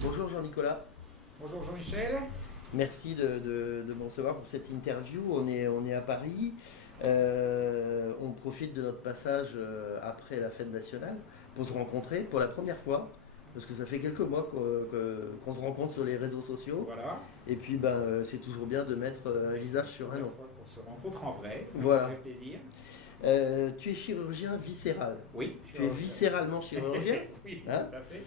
Bonjour Jean-Nicolas. Bonjour Jean-Michel. Merci de me recevoir pour cette interview. On est à Paris. On profite de notre passage après la fête nationale pour se rencontrer pour la première fois. Parce que ça fait quelques mois qu'on se rencontre sur les réseaux sociaux. Voilà. Et puis c'est toujours bien de mettre un visage sur un nom. On se rencontre en vrai. Voilà. Ça fait plaisir. Tu es chirurgien viscéral. Oui. Tu es viscéralement chirurgien. Oui, hein, tout à fait.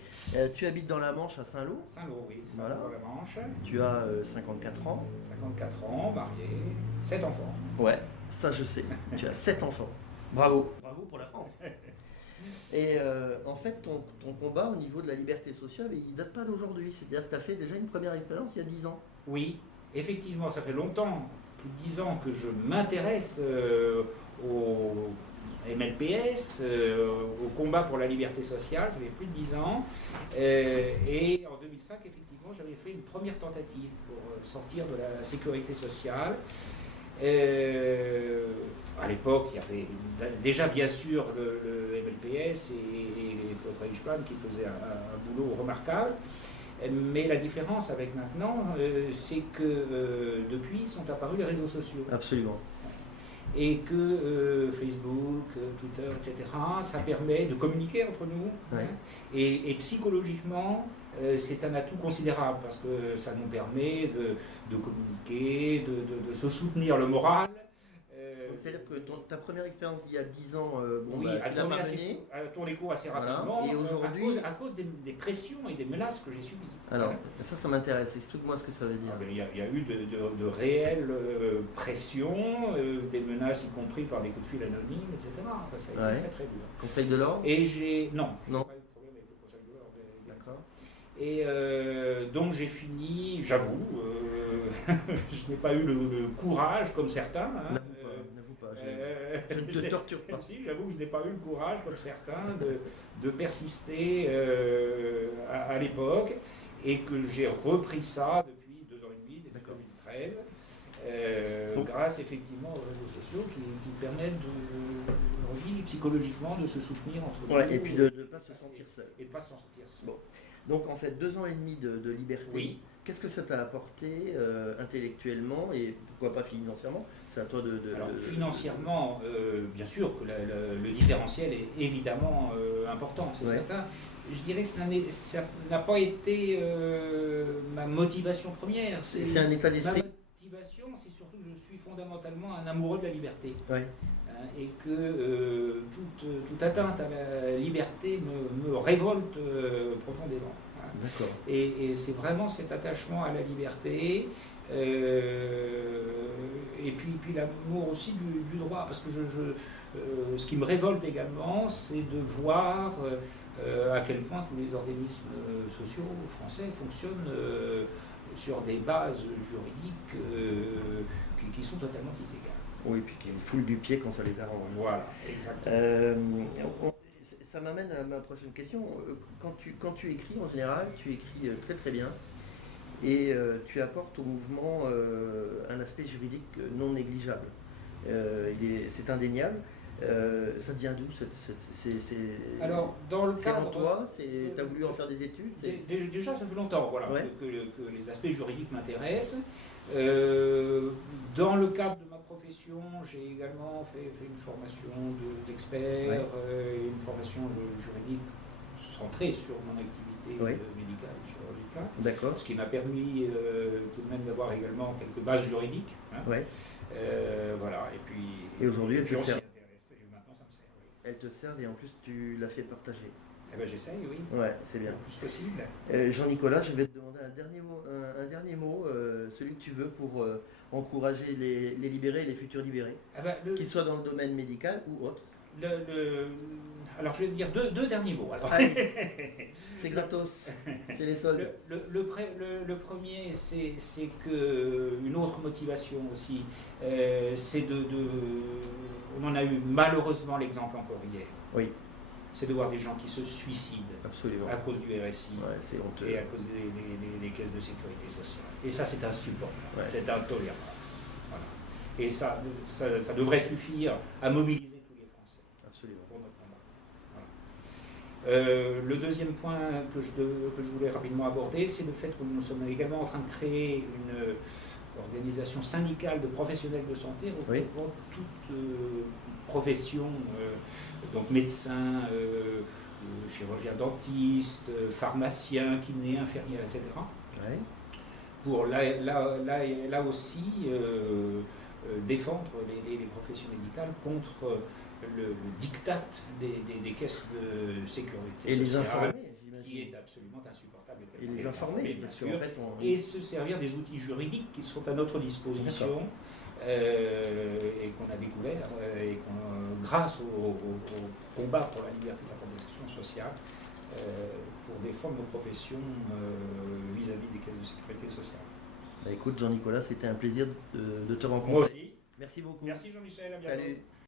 tu habites dans la Manche à Saint-Lô. Saint-Lô, oui. Voilà. Saint-Lô, la Manche. Tu as 54 ans. 54 ans, marié, 7 enfants. Ouais, ça je sais. Tu as 7 enfants. Bravo. Bravo pour la France. Et en fait, ton combat au niveau de la liberté sociale, il ne date pas d'aujourd'hui. C'est-à-dire que tu as fait déjà une première expérience il y a 10 ans. Oui, effectivement, ça fait longtemps, plus de 10 ans que je m'intéresse au MLPS, au combat pour la liberté sociale, ça fait plus de 10 ans. Et en 2005, effectivement, j'avais fait une première tentative pour sortir de la sécurité sociale. À l'époque, il y avait déjà bien sûr le MLPS et Paul Reichmann qui faisait un boulot remarquable. Mais la différence avec maintenant, c'est que depuis sont apparus les réseaux sociaux. Absolument. Et que Facebook, Twitter, etc., ça permet de communiquer entre nous. Ouais. Hein, et psychologiquement, c'est un atout considérable parce que ça nous permet de communiquer, de se soutenir le moral. C'est-à-dire que ta première expérience il y a 10 ans, oui, elle tourné court assez rapidement, voilà. Et aujourd'hui, à cause des pressions et des menaces que j'ai subies. Alors, ça m'intéresse. Explique-moi ce que ça veut dire. Il y a eu de réelles pressions, des menaces y compris par des coups de fil anonymes, etc. Enfin, ça a été très très dur. Conseil de l'ordre ? Et j'ai... Non, je n'ai non. pas eu de problème avec le Conseil de l'ordre. D'accord. Et donc j'ai fini, j'avoue, je n'ai pas eu le courage comme certains. Hein, je ne te torture pas. Si, j'avoue que je n'ai pas eu le courage, comme certains, de persister à l'époque et que j'ai repris ça depuis 2 ans et demi, depuis 2013, grâce effectivement aux réseaux sociaux qui permettent, je le redis, psychologiquement de se soutenir entre nous. Et puis de ne pas se sentir seul. Et de ne pas se sentir seul. Bon. Donc en fait, 2 ans et demi de liberté. Oui. Qu'est-ce que ça t'a apporté intellectuellement et pourquoi pas financièrement? C'est à toi Alors, financièrement, bien sûr que le différentiel est évidemment important, c'est certain. Je dirais que ça n'a pas été ma motivation première. C'est un état d'esprit. Ma motivation, c'est surtout que je suis fondamentalement un amoureux de la liberté. Oui. Et que toute atteinte à la liberté me révolte profondément. D'accord. Et c'est vraiment cet attachement à la liberté et puis l'amour aussi du droit, parce que ce qui me révolte également, c'est de voir à quel point tous les organismes sociaux français fonctionnent sur des bases juridiques qui sont totalement illégales. Oui, puis qui foulent du pied quand ça les arrange. Voilà, exactement. Ça m'amène à ma prochaine question. Quand tu écris, en général, tu écris très très bien et tu apportes au mouvement un aspect juridique non négligeable. C'est indéniable. Ça vient d'où Alors, dans le cadre... C'est en toi, tu as voulu en faire des études Déjà, ça fait longtemps voilà, que les aspects juridiques m'intéressent. Dans le cadre de ma profession, j'ai également fait une formation d'expert, une formation juridique centrée sur mon activité médicale et chirurgicale. D'accord. Ce qui m'a permis tout de même d'avoir également quelques bases juridiques. Hein. Voilà. Et aujourd'hui, elle te sert. Maintenant, ça me sert. Oui. Elle te sert et en plus, tu l'as fait partager. Eh ben, j'essaye, oui. Ouais, c'est bien. Le plus possible. Jean-Nicolas, je vais te demander un dernier mot, celui que tu veux pour encourager les libérés et les futurs libérés, qu'ils soient dans le domaine médical ou autre. Alors je vais te dire deux derniers mots. C'est gratos, c'est les soldes. Le premier, c'est que une autre motivation aussi, c'est on en a eu malheureusement l'exemple encore hier. Oui. C'est de voir des gens qui se suicident. Absolument. À cause du RSI c'est honteux. et à cause des caisses de sécurité sociale. Et ça, c'est insupportable, c'est intolérable. Voilà. Et ça devrait suffire à mobiliser tous les Français. Absolument. Pour notre combat. Le deuxième point que je voulais rapidement aborder, c'est le fait que nous sommes également en train de créer une organisation syndicale de professionnels de santé, regroupant toute profession, donc médecins, chirurgiens dentistes, pharmaciens, kinés, infirmières, etc. Ouais. Pour là aussi défendre les professions médicales contre le diktat des caisses de sécurité et sociale, les informer, qui est absolument insupportable. Et les informer, bien sûr. En fait, et se servir des outils juridiques qui sont à notre disposition et qu'on a découvert grâce au combat pour la liberté de la protection sociale pour défendre nos professions vis-à-vis des caisses de sécurité sociale. Écoute Jean-Nicolas, c'était un plaisir de te rencontrer. Moi aussi. Merci beaucoup. Merci Jean-Michel, à bientôt. Salut.